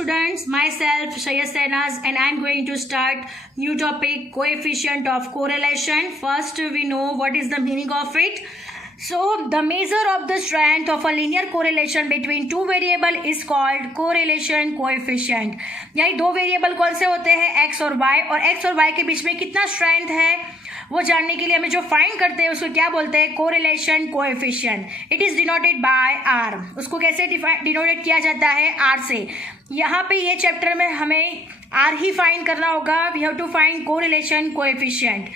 students, myself Shayya Senas, and I am going to start new topic, coefficient of correlation. First we know what is the meaning of it. So the measure of the strength of a linear correlation between two variable is called correlation coefficient. यानी दो variable कौन से होते हैं, x और y, और x और y के बीच में कितना स्ट्रेंथ है वो जानने के लिए हमें जो फाइंड करते हैं उसको क्या बोलते हैं, correlation coefficient. It is denoted by r. उसको कैसे डिनोटेड किया जाता है, r से. यहाँ पे ये चैप्टर में हमें r ही फाइंड करना होगा. We have to find correlation coefficient.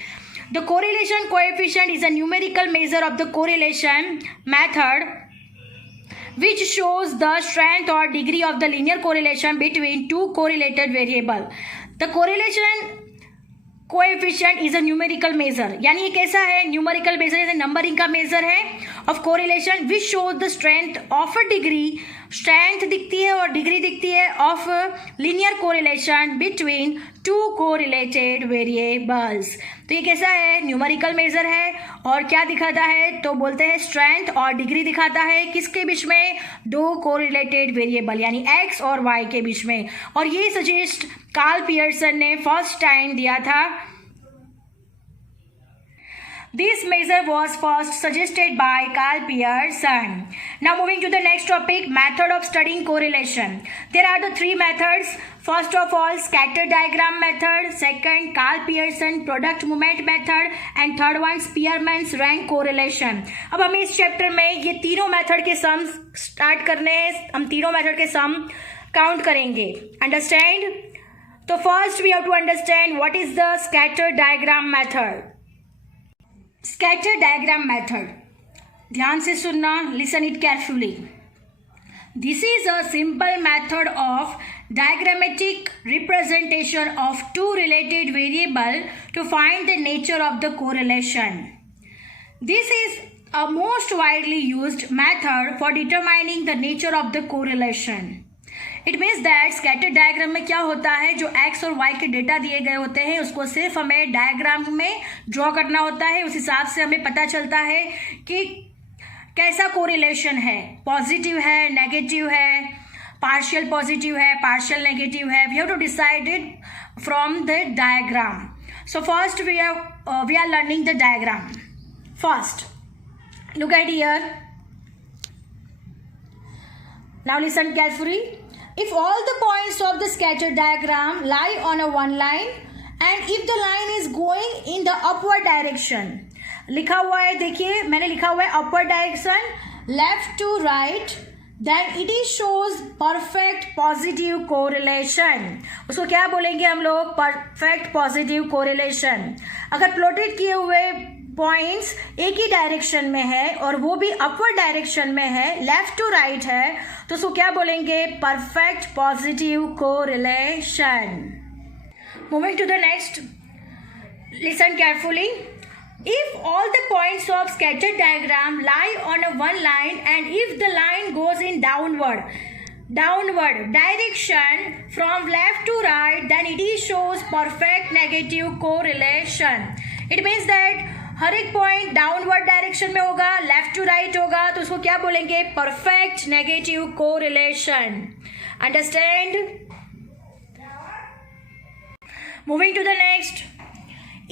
The correlation coefficient is a numerical measure of the correlation method which shows the strength or degree of the linear correlation between two correlated variable. The correlation coefficient is a numerical measure. यानी ये कैसा है, numerical measure is numbering का measure है of correlation which shows the strength of a degree. Strength दिखती है और degree दिखती है of linear correlation between two correlated variables. तो ये कैसा है, न्यूमेरिकल मेजर है और क्या दिखाता है, तो बोलते हैं स्ट्रेंथ और डिग्री दिखाता है किसके बीच में, दो कोरिलेटेड वेरिएबल यानी एक्स और वाई के बीच में. और ये सजेस्ट कार्ल पियर्सन ने फर्स्ट टाइम दिया था. This measure was first suggested by Carl Pearson. Now moving to the next topic, method of studying correlation. There are the three methods. First of all, scatter diagram method. Second, Carl Pearson product moment method. And third one, Spearman's rank correlation. अब हमें इस chapter में ये तीनों method के सम start करने हैं. हम तीनों मेथड के सम काउंट करेंगे. अंडरस्टैंड. तो first we have to understand what is the scatter diagram method. Scatter diagram method, ध्यान से सुनना, listen it carefully. This is a simple method of diagrammatic representation of two related variable to find the nature of the correlation. This is a most widely used method for determining the nature of the correlation. It means that scatter diagram में क्या होता है, जो x और Y के data दिए गए होते हैं उसको सिर्फ हमें डायग्राम में ड्रॉ करना होता है. उस हिसाब से हमें पता चलता है कि कैसा कोरिलेशन है, पॉजिटिव है, नेगेटिव है, पार्शियल पॉजिटिव है, पार्शियल नेगेटिव है. We have to decide it from the diagram. So first we are learning the diagram. First look at here. Now listen carefully. If all the points of the scatter diagram lie on a one line and if the line is going in the upward direction, लिखा हुआ है, देखिए मैंने लिखा हुआ है upward direction, left to right, then it is shows perfect positive correlation. उसको क्या बोलेंगे हम लोग, perfect positive correlation. अगर प्लॉटेड किए हुए पॉइंट्स एक ही डायरेक्शन में है और वो भी अपवर्ड डायरेक्शन में है, लेफ्ट टू राइट है, तो उसको क्या बोलेंगे, perfect positive correlation. Moving to the next, listen carefully. If all the points of scattered diagram lie on a one line and if the line goes in downward direction from left to right, then it is shows perfect negative correlation. It means that हर एक point downward direction में होगा, left to right होगा, तो उसको क्या बोलेंगे, perfect negative correlation. Understand. Moving to the next.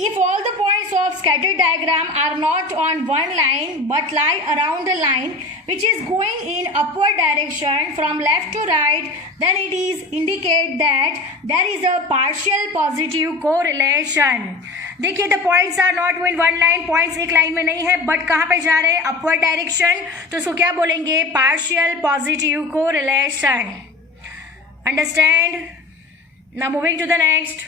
If all the points of scattered diagram are not on one line but lie around the line which is going in upward direction from left to right, then it is indicate that there is a partial positive correlation. देखिए the points are not in one line, points एक line में नहीं है but कहाँ पे जा रहे हैं, अपवर्ड डायरेक्शन, तो उसको क्या बोलेंगे, partial positive correlation. Understand. Now moving to the next.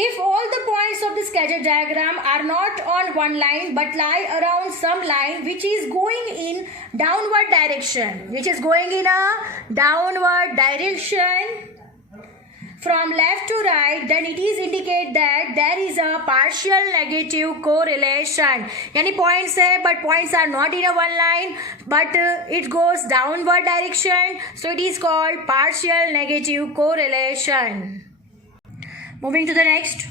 If all the points of the scatter diagram are not on one line but lie around some line which is going in downward direction, from left to right, then it is indicate that there is a partial negative correlation. यानी points है but points are not in a one line but it goes downward direction, so it is called partial negative correlation. Moving to the next.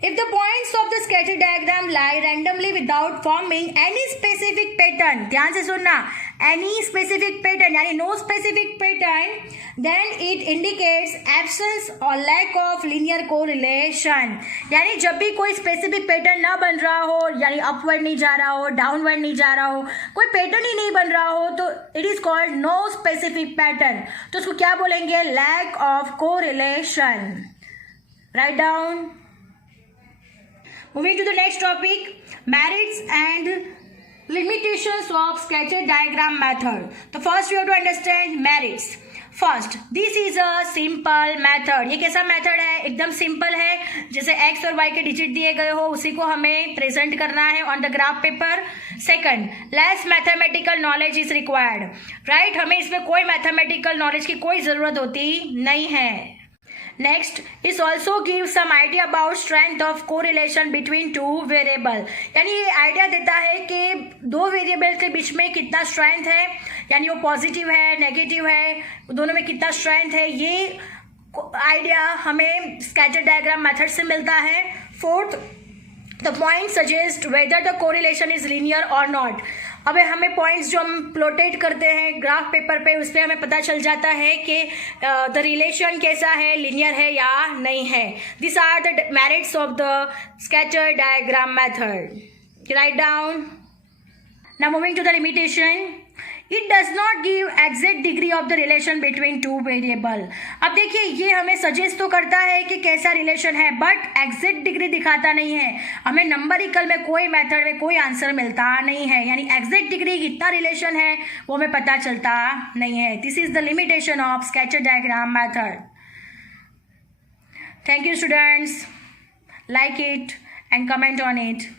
If the points of the scatter diagram lie randomly without forming any specific pattern, ध्यान से सुनना, any specific pattern यानी no specific pattern, then it indicates absence और lack of linear correlation. यानी जब भी कोई specific pattern ना बन रहा हो, यानी अपवर्ड नहीं जा रहा हो, डाउनवर्ड नहीं जा रहा हो, कोई पैटर्न ही नहीं बन रहा हो, तो it is called no specific pattern. तो उसको क्या बोलेंगे? Lack of correlation. Write down. Moving to the next topic, merits and limitations of sketched diagram method. So first we have to understand merits. First, this is a simple method. ये कैसा method है? एकदम simple है। जैसे x और y के digit दिए गए हो उसी को हमें प्रेजेंट करना है on the graph paper. Second, less mathematical knowledge is required. Right, हमें इसमें कोई मैथमेटिकल नॉलेज की कोई ज़रूरत होती नहीं है। Next, this also gives some idea about strength of correlation between two variable. यानी ये आइडिया देता है कि दो वेरिएबल के बीच में कितना स्ट्रेंथ है, यानी वो पॉजिटिव है, नेगेटिव है, दोनों में कितना स्ट्रेंथ है, ये आइडिया हमें स्कैटर्ड डायग्राम मेथड से मिलता है। Fourth, the point suggest whether the correlation is linear और नॉट। अब हमें पॉइंट्स जो हम प्लॉटेड करते हैं ग्राफ पेपर पे, उस पर हमें पता चल जाता है कि द रिलेशन कैसा है, लीनियर है या नहीं है। This are the merits of the scattered diagram method. Write down. Now moving to the limitation, it does not give exact degree of the relation between two variable. अब देखिए ये हमें सजेस्ट तो करता है कि कैसा रिलेशन है, बट एग्जैक्ट डिग्री दिखाता नहीं है। हमें नंबरिकल में कोई मेथड में कोई आंसर मिलता नहीं है, यानी एग्जैक्ट डिग्री कितना रिलेशन है वो हमें पता चलता नहीं है। This is the limitation of scattered diagram method. Thank you students, like it and comment on it.